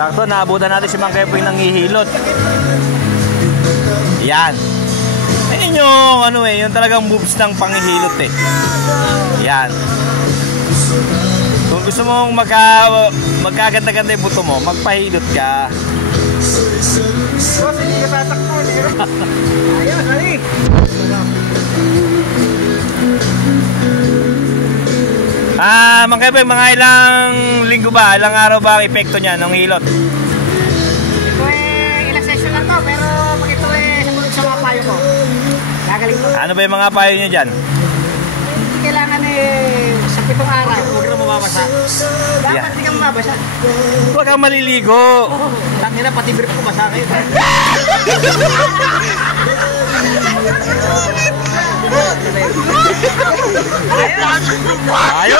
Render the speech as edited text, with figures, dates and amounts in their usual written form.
Sakto, naabutan natin si Mang Kepeng ng hihilot. Yan. Ayun yung, ano eh, yung talagang moves ng panghihilot eh. Yan. Kung gusto mong magkaganda-ganda yung buto mo, magpahilot ka. Boss, hindi ka tatakbo. Ayun, hali. Mang Kepeng, mga ilang linggo ba, ilang araw ba ang epekto niya ng hilot? Ito eh, ilang session lang to, pero pag ito eh, sumunod sa mga payo ko, gagaling to. Ano ba yung mga payo niyo dyan? Hindi kailangan eh, sa 7 araw, huwag na mababasa. Dapat hindi ka mababasa. Huwag kang maliligo. Tangina, pati brief ko basa kayo. Ayos!